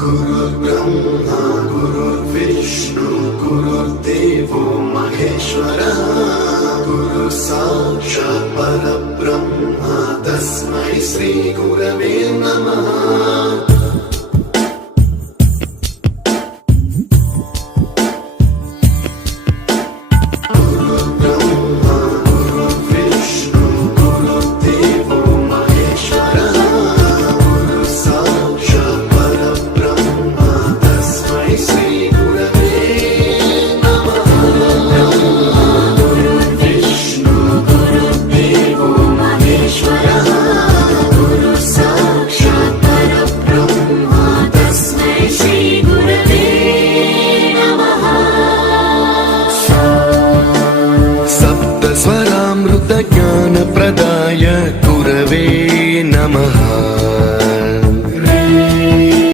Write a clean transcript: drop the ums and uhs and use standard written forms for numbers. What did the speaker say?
गुरुर्ब्रह्मा गुरुर्विष्णु गुरुर्देवो महेश्वरः गुरु साक्षात् परब्रह्म तस्मै श्री गुरवे नमः।